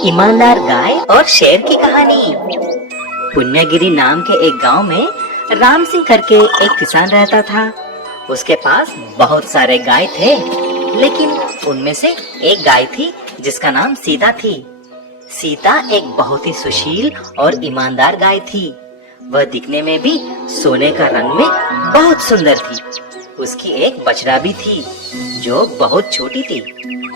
ईमानदार गाय और शेर की कहानी। पुण्यगिरी नाम के एक गांव में राम सिंह करके एक किसान रहता था। उसके पास बहुत सारे गाय थे, लेकिन उनमें से एक गाय थी जिसका नाम सीता थी। सीता एक बहुत ही सुशील और ईमानदार गाय थी। वह दिखने में भी सोने का रंग में बहुत सुंदर थी। उसकी एक बछड़ा भी थी जो बहुत छोटी थी।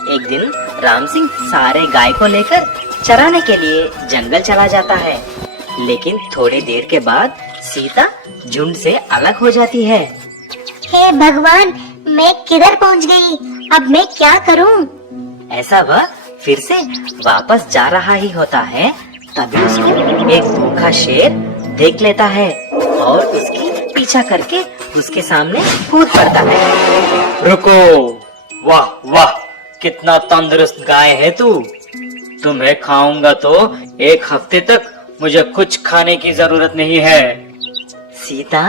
एक दिन राम सिंह सारे गाय को लेकर चराने के लिए जंगल चला जाता है, लेकिन थोड़ी देर के बाद सीता झुंड से अलग हो जाती है। हे भगवान, मैं किधर पहुंच गई? अब मैं क्या करूं? ऐसा वह फिर से वापस जा रहा ही होता है, तभी उसको एक भूखा शेर देख लेता है और उसकी पीछा करके उसके सामने कूद पड़ता है। रुको, वाह वाह, कितना तंदुरुस्त गाय है तू। तुम्हें खाऊंगा तो एक हफ्ते तक मुझे कुछ खाने की जरूरत नहीं है। सीता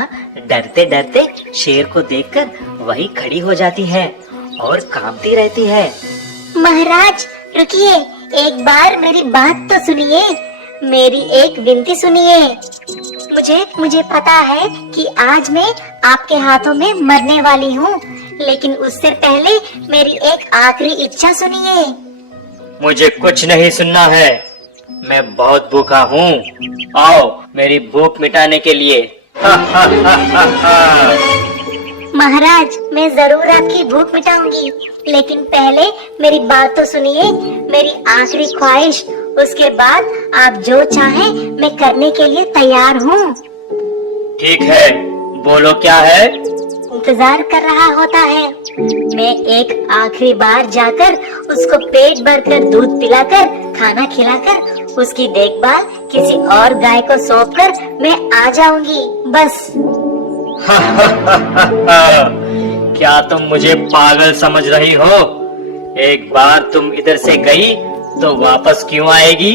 डरते डरते शेर को देखकर वही खड़ी हो जाती है और कांपती रहती है। महाराज रुकिए, एक बार मेरी बात तो सुनिए, मेरी एक विनती सुनिए। मुझे पता है कि आज मैं आपके हाथों में मरने वाली हूँ, लेकिन उससे पहले मेरी एक आखिरी इच्छा सुनिए। मुझे कुछ नहीं सुनना है, मैं बहुत भूखा हूँ। आओ मेरी भूख मिटाने के लिए। महाराज, मैं जरूर आपकी भूख मिटाऊंगी, लेकिन पहले मेरी बात तो सुनिए, मेरी आखिरी ख्वाहिश। उसके बाद आप जो चाहें मैं करने के लिए तैयार हूँ। ठीक है, बोलो क्या है? इंतजार कर रहा होता है। मैं एक आखिरी बार जाकर उसको पेट भरकर दूध पिलाकर, खाना खिलाकर, उसकी देखभाल किसी और गाय को सौंपकर मैं आ जाऊंगी, बस। क्या तुम मुझे पागल समझ रही हो? एक बार तुम इधर से गई तो वापस क्यों आएगी?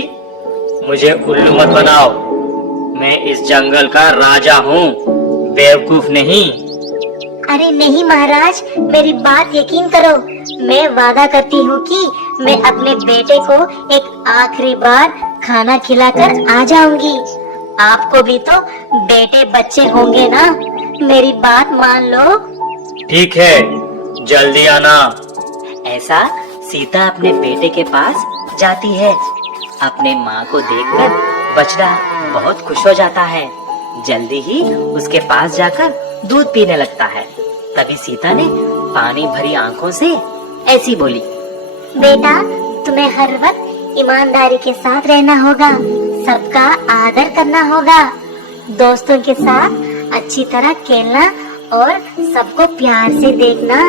मुझे उल्लू मत बनाओ, मैं इस जंगल का राजा हूँ, बेवकूफ नहीं। अरे नहीं महाराज, मेरी बात यकीन करो। मैं वादा करती हूँ कि मैं अपने बेटे को एक आखिरी बार खाना खिलाकर आ जाऊंगी। आपको भी तो बेटे बच्चे होंगे ना, मेरी बात मान लो। ठीक है, जल्दी आना। ऐसा सीता अपने बेटे के पास जाती है। अपने माँ को देखकर बछड़ा बहुत खुश हो जाता है। जल्दी ही उसके पास जाकर दूध पीने लगता है। तभी सीता ने पानी भरी आंखों से ऐसी बोली, बेटा, तुम्हें हर वक्त ईमानदारी के साथ रहना होगा, सबका आदर करना होगा, दोस्तों के साथ अच्छी तरह खेलना और सबको प्यार से देखना।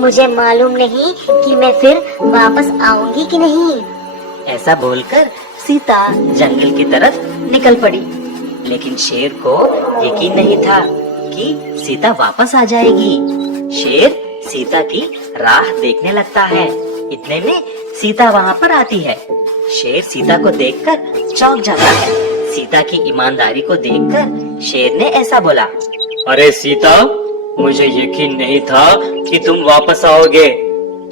मुझे मालूम नहीं कि मैं फिर वापस आऊंगी कि नहीं। ऐसा बोलकर सीता जंगल की तरफ निकल पड़ी, लेकिन शेर को यकीन नहीं था कि सीता वापस आ जाएगी। शेर सीता की राह देखने लगता है। इतने में सीता वहाँ पर आती है। शेर सीता को देखकर चौंक जाता है। सीता की ईमानदारी को देखकर शेर ने ऐसा बोला, अरे सीता, मुझे यकीन नहीं था कि तुम वापस आओगे।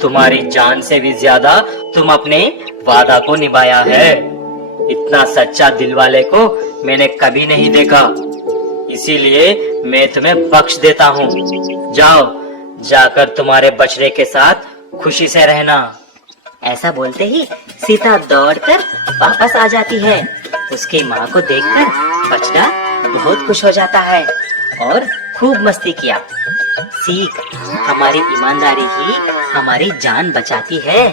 तुम्हारी जान से भी ज्यादा तुम अपने वादा को निभाया है। इतना सच्चा दिल वाले को मैंने कभी नहीं देखा, इसीलिए मैं तुम्हें बख्श देता हूँ। जाओ, जाकर तुम्हारे बछड़े के साथ खुशी से रहना। ऐसा बोलते ही सीता दौड़कर वापस आ जाती है। उसकी माँ को देखकर बछड़ा बहुत खुश हो जाता है और खूब मस्ती किया। सीख, हमारी ईमानदारी ही हमारी जान बचाती है।